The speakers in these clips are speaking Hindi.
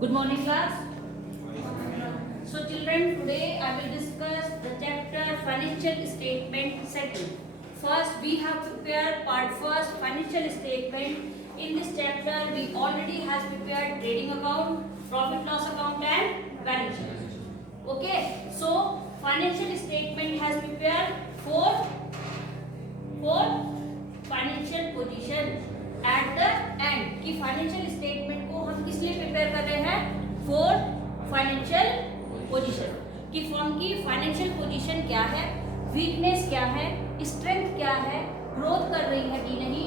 Good morning, class. So, children, today I will discuss the chapter financial statement second. First, we have prepared part first financial statement. In this chapter, we already has prepared trading account, profit loss account, and balance sheet. Okay. So, financial statement has prepared for financial position at the end कि फाइनेंशियल स्टेटमेंट को हम किस लिए प्रिपेयर कर रहे हैं फॉर फाइनेंशियल पोजीशन कि फर्म की फाइनेंशियल पोजीशन क्या है, वीकनेस क्या है, स्ट्रेंथ क्या है, ग्रोथ कर रही है कि नहीं,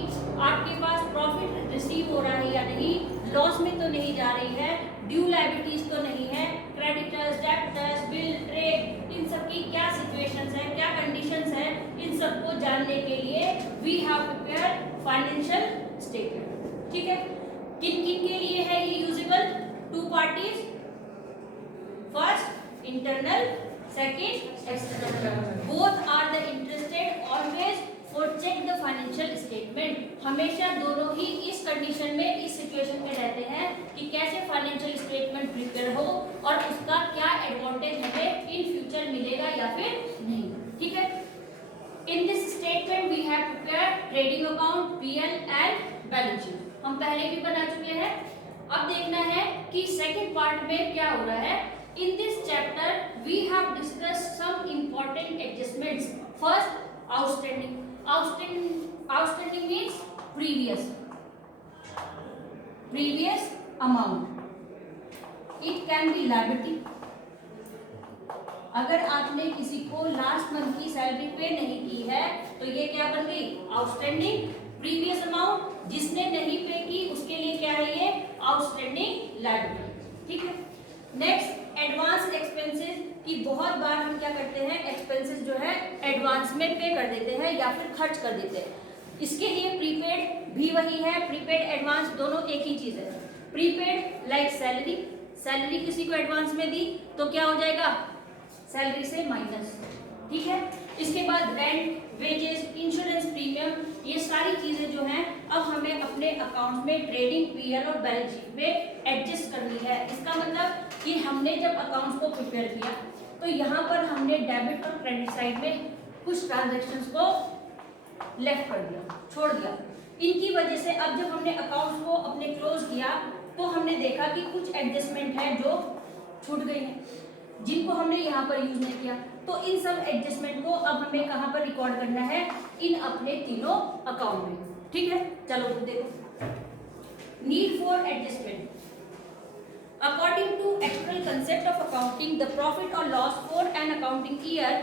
आपके पास प्रॉफिट रिसीव हो रहा है या नहीं, लॉस में तो नहीं जा रही है, ड्यू लायबिलिटीज तो नहीं है, क्रेडिटर्स, डेब्टर्स, बिल, ट्रेड, इन सब की क्या सिचुएशंस है, क्या कंडीशंस है, इन सबको जानने के लिए we have prepared financial statement. ठीक है, किन किन के लिए है ये usable? Two parties, first internal, second external. Both are the interested always for check the financial statement. हमेशा दोनों ही इस कंडीशन में, इस सिचुएशन में रहते हैं कि कैसे फाइनेंशियल स्टेटमेंट प्रिपेयर हो और उसका क्या एडवांटेज हमें इन फ्यूचर मिलेगा या फिर नहीं. ठीक है, in this statement we have prepared trading account, PL and balance sheet. हम पहले भी बना चुके हैं. अब देखना है कि सेकंड पार्ट में क्या हो रहा है. In this chapter we have discussed some important adjustments. First, outstanding. Outstanding means previous amount. It can be liability. अगर आपने किसी को लास्ट मंथ की सैलरी पे नहीं की है तो ये क्या बन गई? Outstanding previous amount. जिसने नहीं पे की उसके लिए क्या है ये? Outstanding liability. ठीक है. Next, advance expenses. कि बहुत बार हम क्या करते हैं, एक्सपेंसेस जो है एडवांस में पे कर देते हैं या फिर खर्च कर देते हैं. इसके लिए प्रीपेड भी वही है, प्रीपेड एडवांस दोनों एक ही चीज है. Prepaid like salary. सैलरी किसी को एडवांस में दी तो क्या हो जाएगा? सैलरी से माइनस. ठीक है. इसके बाद रेंट, वेजेस, इंश्योरेंस प्रीमियम, ये सारी चीजें जो हैं अब हमें अपने अकाउंट में ट्रेडिंग, पीएल और बैलेंस शीट में एडजस्ट करनी है. इसका मतलब कि हमने जब अकाउंट्स को प्रिपेयर किया तो यहाँ पर हमने डेबिट और क्रेडिट साइड में कुछ ट्रांजैक्शंस को लेफ्ट कर दिया, छोड़ दिया. इनकी वजह से अब जब हमने अकाउंट्स को अपने क्लोज किया तो हमने देखा कि कुछ एडजस्टमेंट है जो छूट गई हैं, जिनको हमने यहाँ पर यूज नहीं किया. तो इन सब एडजस्टमेंट को अब हमें कहाँ पर रिकॉर्ड करना है? इन अपने तीनों अकाउंट में. ठीक है, चलो देखो. Need for adjustment. According to actual concept of accounting, the profit or loss for an accounting year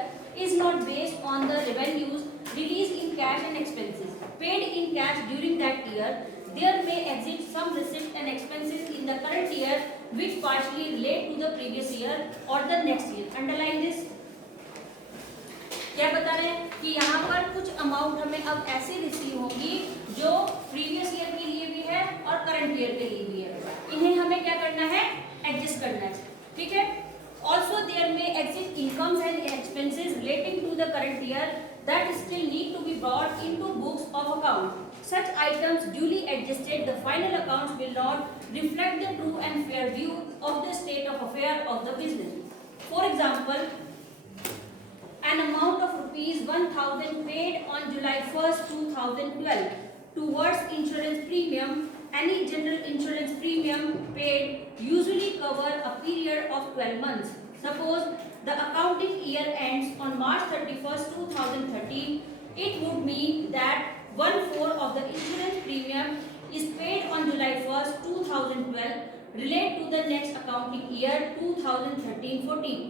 is not based on the revenues released in cash and expenses paid in cash during that year. There may exist some receipts and expenses in the current year which partially relate to the previous year or the next year. Underline this. क्या बता रहे हैं कि यहाँ पर कुछ अमाउंट हमें अब ऐसे रिसीव होगी जो प्रीवियस ईयर के लिए भी है और करंट ईयर के लिए भी है. इन्हें हमें क्या करना है? एडजस्ट करना है. ठीक है. Also there may exist incomes and expenses relating to the current year that still need to be brought into books of account. Such items duly adjusted, the final accounts will not reflect the true and fair view of the state of affair of the business. For example, an amount of rupees 1000 paid on July 1st, 2012 towards insurance premium. Any general insurance premium paid usually cover a period of 12 months. Suppose the accounting year ends on March 31st, 2013. It would mean that 1/4 of the insurance premium is paid on July 1st, 2012 relate to the next accounting year 2013-14.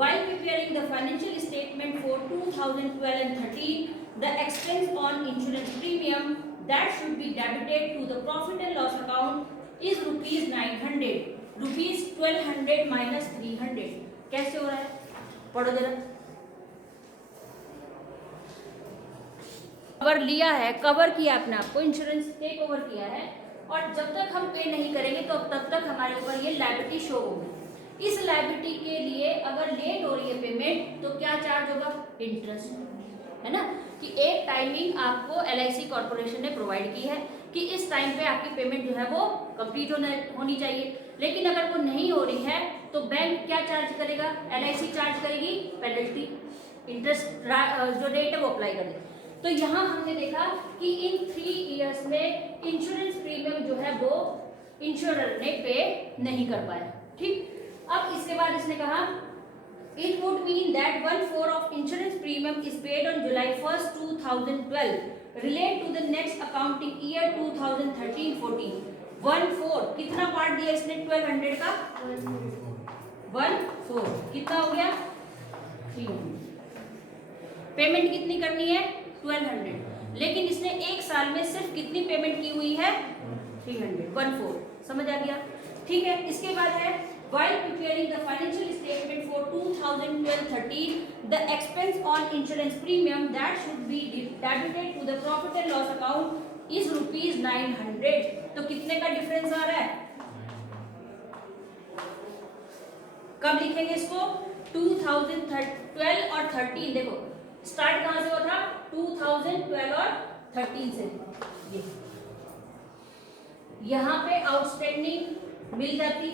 While preparing the financial statement for 2012 and 13, the expense on insurance premium that should be debited to the profit and loss account is rupees 900. Rupees 1200 minus 300. कैसे हो रहा है? पढ़ो जरा. कवर लिया है, कवर किया अपने आपको, इंश्योरेंस टेक ओवर किया है और जब तक हम पे नहीं करेंगे तो तब तक हमारे ऊपर ये लायबिलिटी शो होगी. इस लायबिलिटी के लिए अगर लेट हो रही है पेमेंट तो क्या चार्ज होगा? इंटरेस्ट. है ना, कि एक टाइमिंग आपको LIC कॉर्पोरेशन ने प्रोवाइड की है कि इस टाइम पे आपकी पेमेंट जो है वो कंप्लीट होनी चाहिए। लेकिन अगर वो नहीं हो रही है तो बैंक क्या चार्ज करेगा, LIC चार्ज करेगी पेनल्टी, इंटरेस्ट जो रेट है वो अप्लाई कर दे। तो यहाँ हमने देखा कि इन 3 इयर्स में इंश्योरेंस प्रीमियम जो है वो इंश्योरर ने पे नहीं कर पाया। ठीक, अब इसके बाद इसने कहा it would mean that 1/4 of insurance premium is paid on July 1st 2012 relate to the next accounting year 2013-14। 1/4 कितना पार्ट दिया इसने 1200 का, 1/4 कितना हो गया 300। पेमेंट कितनी करनी है 1200, लेकिन इसने एक साल में सिर्फ कितनी पेमेंट की हुई है 300, 1/4। समझ आ गया? ठीक है, इसके बाद है while preparing the financial statement for 2012-13 the expense on insurance premium that should be debited to the profit and loss account is ₹900। तो कितने का डिफरेंस आ रहा है, कब लिखेंगे इसको 2012 और 13। देखो स्टार्ट कहां से हुआ था 2012 और 13 से। ये यहां पे आउटस्टैंडिंग मिल जाती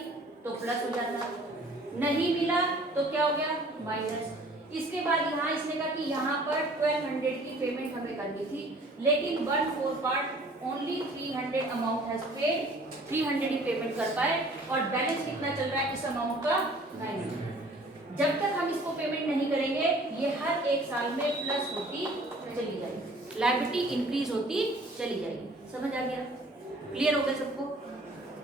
तो प्लस हो जाता, नहीं मिला तो क्या हो गया माइनस। इसके बाद यहाँ इसने कहा कि यहाँ पर 1200 की पेमेंट हमें करनी थी, लेकिन 1/4 part only 300 amount has paid, 300 he payment कर पाए और बैलेंस कितना चल रहा है इस अमाउंट का 900। जब तक हम इसको पेमेंट नहीं करेंगे ये हर एक साल में प्लस होती चली जाएगी, लायबिलिटी इंक्रीज होती चली जाएगी। समझ आ गया? क्लियर हो गया सबको?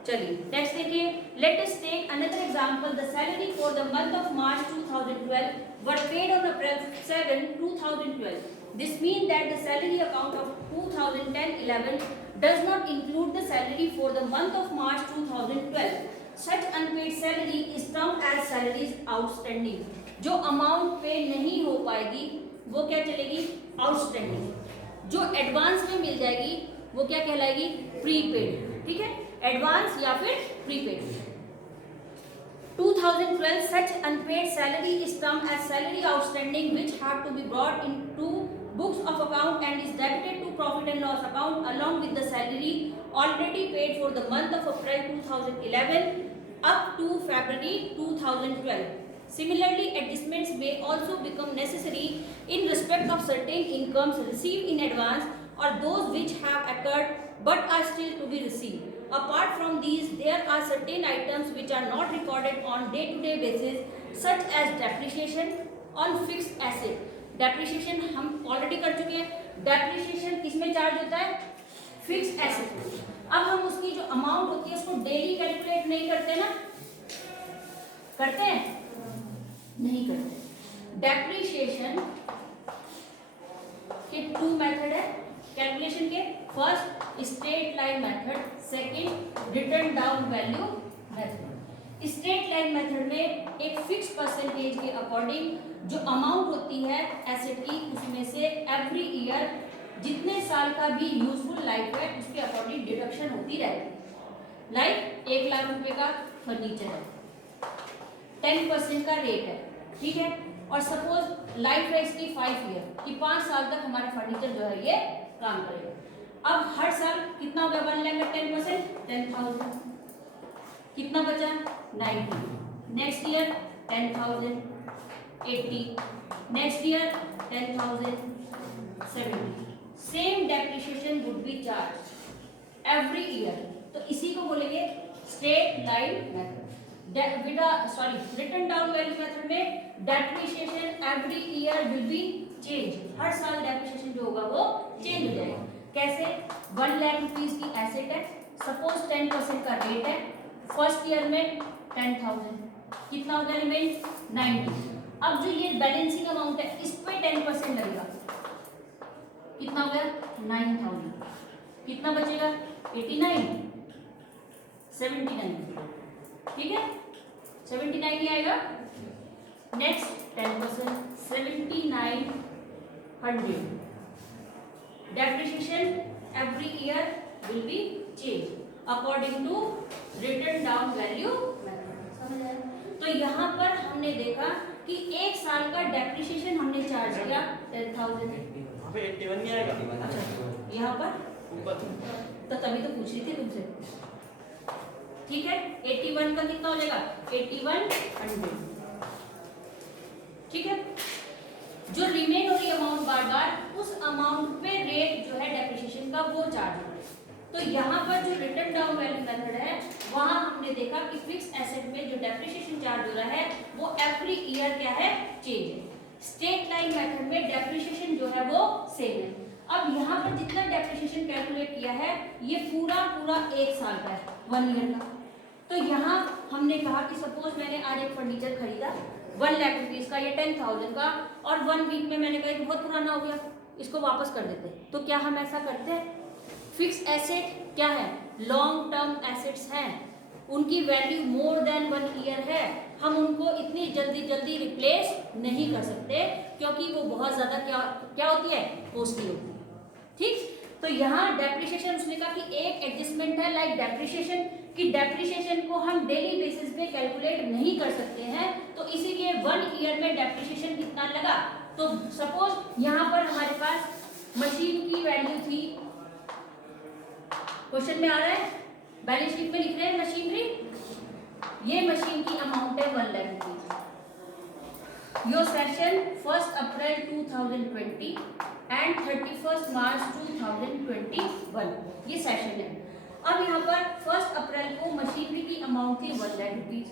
चलिए नेक्स्ट देखिए, let us take another example. The salary for the month of March 2012 were paid on April 7, 2012। This mean that the salary account of 2010-11 does not include the salary for the month of March 2012। such unpaid salary is termed as salaries outstanding। जो अमाउंट पे नहीं हो पाएगी वो क्या चलेगी आउटस्टैंडिंग। जो एडवांस में मिल जाएगी वो क्या कहलाएगी प्रीपेड। ठीक है, एडवांस या फिर prepaid. 2012 such unpaid salary is termed as salary outstanding which have to be brought into books of account and is debited to profit and loss account along with the salary already paid for the month of April 2011 up to February 2012। Similarly, adjustments may also become necessary in respect of certain incomes received in advance or those which have occurred but are still to be received। Apart from these, there are certain items which are not recorded on day-to-day basis such as depreciation on fixed asset। depreciation हम ऑलरेडी कर चुके हैं। depreciation किसमें चार्ज होता है फिक्स्ड एसेट। अब हम उसकी जो अमाउंट होती है उसको डेली कैलकुलेट नहीं करते ना, करते हैं नहीं करते। डेप्रिसिएशन के 2 मेथड है कैलकुलेशन के, first straight line method, second return down value method. Straight line method में एक फिक्स परसेंटेज के अकॉर्डिंग जो अमाउंट होती है एसेट की उसमें से एवरी ईयर जितने साल का भी यूजफुल लाइफ है उसके अकॉर्डिंग डिडक्शन होती रहती। लाइक 1 लाख रुपए का फर्नीचर है, 10% का रेट है, ठीक है, और सपोज लाइफ है इसकी 5 ईयर कि 5 साल तक हमारा फर्नीचर जो है ये काम करेगा। अब हर साल कितना हो गया 1 लाख का 10% 10,000, कितना बचा 90। Next year 10,000 80, next year 10,000 70। Same depreciation would be charge every year. तो इसी को बोलेंगे straight line method. Written down value method में depreciation every year will be change, हर साल डेप्रिसिएशन जो होगा वो चेंज हो जाएगा। कैसे 1 लाख रुपीज की एसेट है, सपोज 10% का रेट है, फर्स्ट ईयर में 10,000, कितना हो गया रिमेन 90। अब जो ये बैलेंसिंग अमाउंट है इस पे 10% लगेगा, कितना हो गया 9,000, कितना बचेगा 89 79, ठीक है 79 ही आएगा। Next 10% 7,900। Depreciation every year will be change according to written down value method. समझ आया? तो यहाँ पर हमने देखा कि 1 साल का डेप्रिसिएशन हमने चार्ज किया 10,000। यहाँ पे 81 नहीं आएगा। अच्छा यहाँ पर ऊपर तो तभी तो पूछ रही थी तुमसे। ठीक है, 81 का कितना हो जाएगा 8100, ठीक है। जो रिमेन हो रही अमाउंट बार बार उस अमाउंट पे रेट जो है डेप्रिसिएशन का वो चार्ज हो रहा है। तो यहाँ पर जो रिटर्न डाउन वैल्यू मेथड है वहां हमने देखा कि फिक्स एसेट में जो डेप्रिसिएशन चार्ज हो रहा है वो एवरी ईयर क्या है चेंज है। स्ट्रेट लाइन मेथड में डेप्रिसिएशन जो है वो सेम है। अब यहाँ पर जितना डेप्रिसिएशन कैलकुलेट किया है ये पूरा एक साल का है, 1 ईयर का। तो यहाँ हमने कहा कि सपोज मैंने आज एक फर्नीचर खरीदा 1 लाख रुपीज का, ये 10,000 का, और 1 वीक में मैंने कहा कि बहुत पुराना हो गया, इसको वापस कर देते। तो क्या हम ऐसा करते हैं? फिक्स एसेट क्या है, लॉन्ग टर्म एसेट्स हैं, उनकी वैल्यू मोर देन 1 ईयर है, हम उनको इतनी जल्दी रिप्लेस नहीं कर सकते क्योंकि वो बहुत ज्यादा क्या होती है, कॉस्टली होती है, ठीक। तो यहाँ डेप्रिसिएशन उसने कहा कि एक एडजस्टमेंट है लाइक डेप्रिसिएशन, कि डेप्रिसिएशन को हम डेली बेसिस पे कैलकुलेट नहीं कर सकते हैं, तो इसीलिए 1 ईयर में डेप्रिसिएशन कितना लगा। तो सपोज यहाँ पर हमारे पास मशीन की वैल्यू थी, क्वेश्चन में आ रहा है, बैलेंस शीट में लिख रहे हैं मशीनरी, ये मशीन की अमाउंट है 1 lakh rupees. Your session 1 April 2020 and 31 मार्च 2021, ये सेशन है। अब यहाँ पर 1 अप्रैल को मशीनरी की अमाउंट थी 1 लाख रुपीज।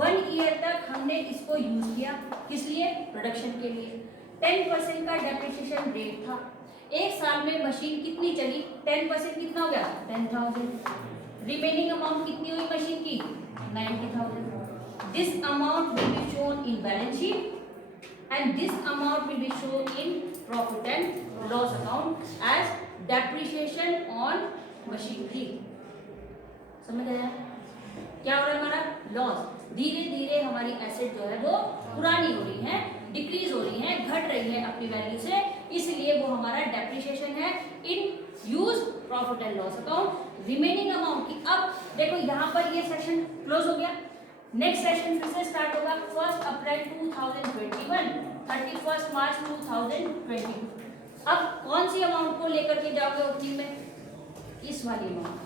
1 ईयर तक हमने इसको यूज किया, किस लिए, प्रोडक्शन के लिए। 10% का डेप्रिसिएशन रेट था, एक साल में मशीन कितनी चली, 10% कितना हो गया 10,000। रिमेनिंग अमाउंट कितनी हुई मशीन की 90,000। This amount will be shown in balance sheet and this amount will be shown in profit and loss account as depreciation on machinery। समझ आया क्या हो रहा है हमारा, लॉस। धीरे धीरे हमारी एसेट जो है वो पुरानी हो रही है, डिक्रीज हो रही है, घट रही है अपनी वैल्यू से, इसलिए वो हमारा डेप्रिसिएशन है in use profit and loss account. Remaining amount की, अब देखो यहाँ पर ये सेशन क्लोज हो गया, नेक्स्ट सेशन फिर से स्टार्ट होगा 1 अप्रैल 2021, 31 मार्च 2022। अब कौन सी अमाउंट को लेकर के जाओगे ओपनिंग में, इस वाली अमाउंट,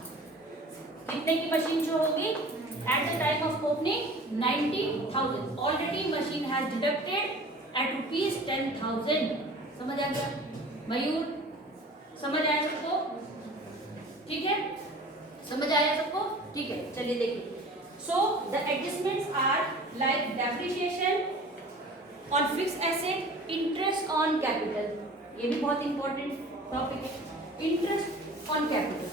कितने की मशीन जो होगी at the time of opening 90,000। Already machine has deducted at ₹10,000। समझ आ गया मयूर, समझ आया सबको, ठीक है, समझ आया सबको, ठीक है। चलिए देखिए, so the adjustments are like depreciation on fixed asset, interest on capital, ये भी बहुत इंपॉर्टेंट टॉपिक है, इंटरेस्ट ऑन कैपिटल।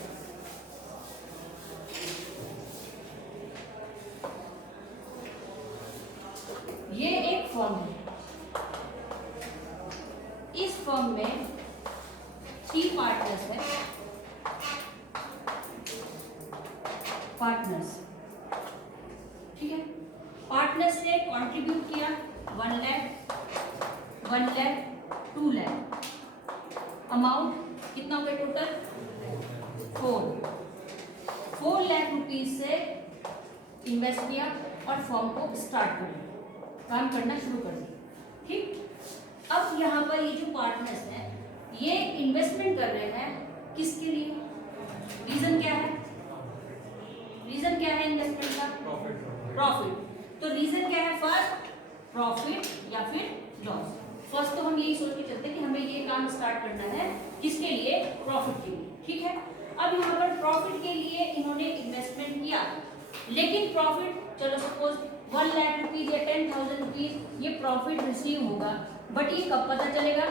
ये एक फर्म है, इस फर्म में 3 पार्टनर्स हैं, पार्टनर्स, ठीक है। पार्टनर्स ने कंट्रीब्यूट किया 1 लाख, 1 लाख, 2 लाख, अमाउंट कितना हो गया टोटल 4 लाख रुपीज से इन्वेस्ट किया और फर्म को स्टार्ट कर दिया, काम करना शुरू कर दिया, ठीक। अब यहाँ पर ये जो पार्टनर्स हैं ये इन्वेस्टमेंट कर रहे हैं किसके लिए, रीजन क्या है, रीजन क्या है इन्वेस्टमेंट का, प्रॉफिट। तो रीजन क्या है, फर्स्ट प्रॉफिट या फिर लॉस। फर्स्ट तो हम यही सोच के चलते कि हमें ये काम स्टार्ट करना है किसके लिए, प्रॉफिट के लिए, ठीक है। अब यहाँ पर प्रॉफिट के लिए इन्होंने इन्वेस्टमेंट किया, लेकिन प्रॉफिट, चलो सपोज 1 लाख रुपीज या 10,000 रुपीज ये प्रॉफिट रिसीव होगा, बट ये कब पता चलेगा,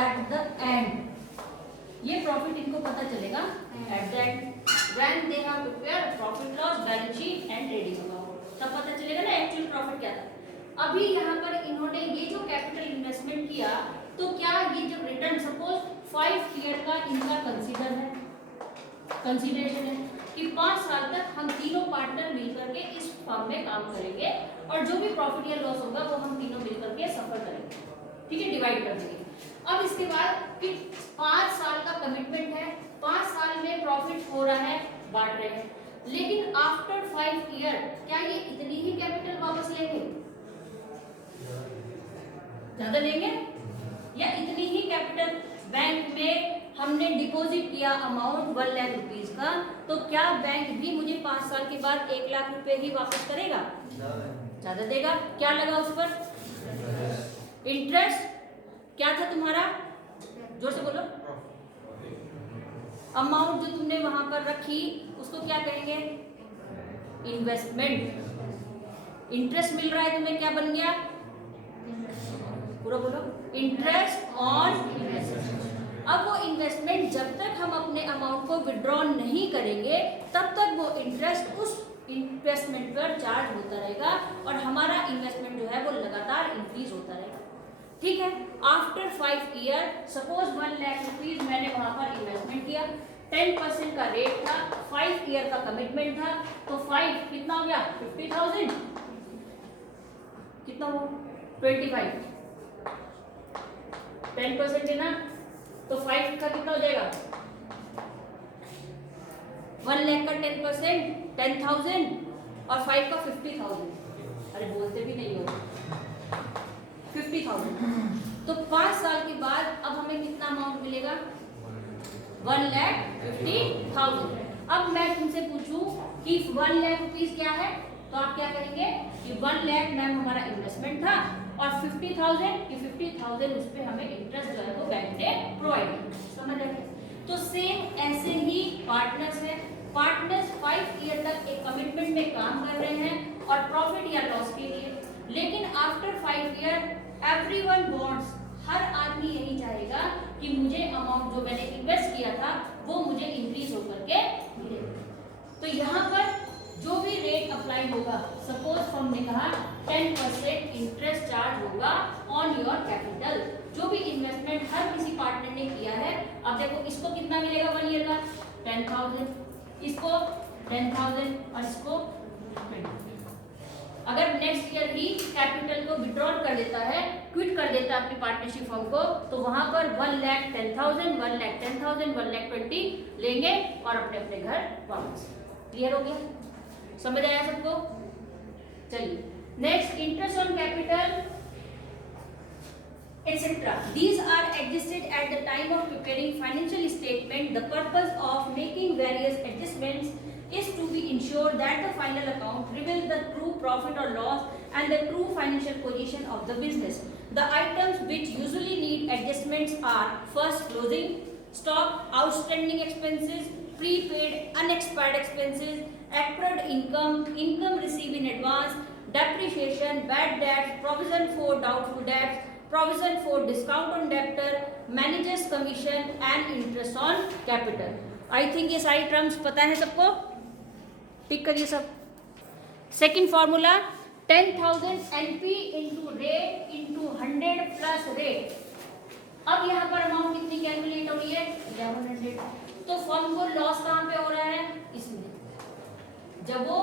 एट द एंड। ये प्रॉफिट इनको पता चलेगा at the end, when they have prepared profit loss balance sheet and trading account, तब पता चलेगा ना एक्चुअल प्रॉफिट क्या था। अभी यहाँ पर इन्होंने ये जो कैपिटल इन्वेस्टमेंट किया, तो क्या ये जब रिटर्न, सपोज 5 ईयर का इनका कंसीडर है, कंसीडरेशन है कि 5 साल तक हम तीनों पार्टनर मिलकर के इस फर्म में काम करेंगे और जो भी प्रॉफिट या लॉस होगा वो हम तीनों मिलकर के सफर करेंगे, ठीक है, डिवाइड कर देंगे। अब इसके बाद फिर 5 साल का कमिटमेंट है, 5 साल में प्रॉफिट हो रहा है, बांट रहे हैं, लेकिन आफ्टर 5 ईयर क्या ये इतनी ही कैपिटल वापस लेंगे, ज्यादा लेंगे या इतनी ही कैपिटल बैंक में हमने डिपॉजिट किया अमाउंट 1 लाख रुपीज का, तो क्या बैंक भी मुझे 5 साल के बाद 1 लाख रुपए ही वापस करेगा? ज्यादा देगा। क्या लगा उस पर? इंटरेस्ट। क्या था तुम्हारा? जोर से बोलो। अमाउंट जो तुमने वहां पर रखी उसको क्या कहेंगे? इन्वेस्टमेंट। इंटरेस्ट मिल रहा है तुम्हें, क्या बन गया? पूरा बोलो। Interest on investment. अब वो इन्वेस्टमेंट जब तक हम अपने अमाउंट को विड्रॉ नहीं करेंगे तब तक वो इंटरेस्ट उस इन्वेस्टमेंट पर चार्ज होता रहेगा और हमारा इन्वेस्टमेंट जो है वो लगातार इंक्रीज होता रहेगा। ठीक है। After 5 year suppose 1 lakh rupees मैंने वहां पर इन्वेस्टमेंट किया, 10% का रेट था, 5 ईयर का कमिटमेंट था, तो 5 कितना हो गया? 50,000। कितना हो? 25। 10% है ना, तो 5 का कितना हो जाएगा? 1 लाख का 10% 10,000 और 5 का 50,000। अरे बोलते भी नहीं हो। 50,000। तो 5 साल के बाद अब हमें कितना अमाउंट मिलेगा? 1,50,000। अब मैं तुमसे पूछूं कि 1 लाख रुपीज क्या है, तो आप क्या करेंगे कि 1 लाख मैम हमारा इन्वेस्टमेंट था और 50,000 उस पर हमें इंटरेस्ट जो है वो बैंक ने प्रोवाइड किया। समझ आए? तो सेम ऐसे ही पार्टनर्स है। पार्टनर्स 5 ईयर तक एक कमिटमेंट में काम कर रहे हैं और प्रॉफिट या लॉस के लिए, लेकिन आफ्टर 5 ईयर एवरीवन वांट्स, हर आदमी यही चाहेगा कि मुझे अमाउंट जो मैंने इन्वेस्ट किया था वो मुझे इंक्रीज होकर के मिले। तो यहाँ पर जो भी रेट अप्लाई होगा, सपोज हमने कहा 10% इंटरेस्ट चार्ज होगा ऑन योर कैपिटल। जो भी इन्वेस्टमेंट हर किसी पार्टनर ने किया है, अब देखो इसको कितना मिलेगा 1 ईयर का? 10,000, इसको 10,000 और इसको 20,000। अगर नेक्स्ट ईयर ही कैपिटल को विड्रॉल कर देता है, क्विट कर देता है अपनी पार्टनरशिप फर्म को, तो वहां पर 1,10,000, 1,10,000, 1,20,000 लेंगे और अपने अपने घर वापस। क्लियर हो गया? समझ आया सबको? चलिए next, interest on capital etc. These are existed at the time of preparing financial statement. The purpose of making various adjustments is to be ensured that the final account reveals the true profit or loss and the true financial position of the business. The items which usually need adjustments are: first, closing stock, outstanding expenses, prepaid unexpired expenses, accrued income, income received in advance, depreciation, bad debts, provision for doubtful debts, provision for discount on debtor, manager's commission and interest on capital. I think ये सारी टर्म्स पता है सबको? टिक करिए सब। Second formula 10,000 NP into rate into 100 plus rate. अब यहाँ पर अमाउंट कितनी कैलकुलेट हो रही है? 1100। तो फर्म को लॉस कहाँ पे हो रहा है? इसमें। जब वो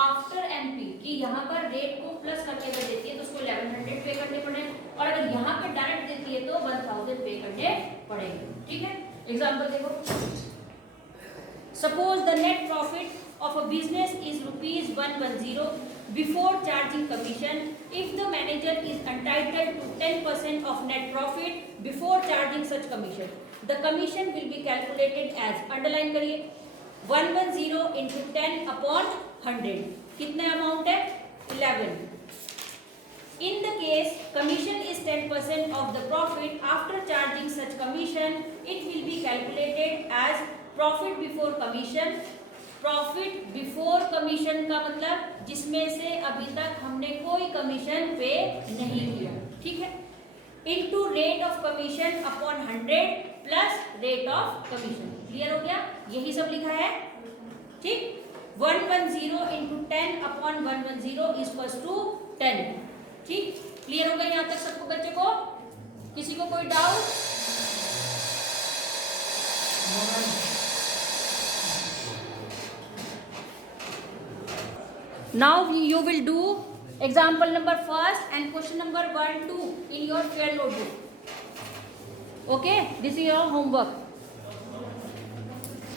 आफ्टर एमपी की यहाँ पर रेट को प्लस करके अगर देती है तो उसको 1100 पे करने पड़े, और अगर यहाँ पे डायरेक्ट देती है तो 1000 पे करने पड़ेंगे। ठीक है? एग्जांपल देखो, suppose the net profit of a business is ₹110 before charging commission. If the manager is entitled to 10% of net profit before charging such commission, the commission will be calculated as, underline करिए, 110 into 10 upon 100. कितना अमाउंट है? 11. In the case commission is 10% of the profit, after charging such commission, it will be calculated as profit before commission. Profit before commission का मतलब जिसमें से अभी तक हमने कोई कमीशन पे नहीं किया। ठीक है? Into rate of commission upon 100 plus rate of commission. Clear हो गया? यही सब लिखा है। ठीक? 110 इंटू 10 अपॉन 110 इक्वल्स टू 10। ठीक? क्लियर हो गया यहाँ तक सबको बच्चे को? किसी को कोई doubt? Now you will do example number first and question number 1, 2 in your fair notebook. Okay, this is your homework.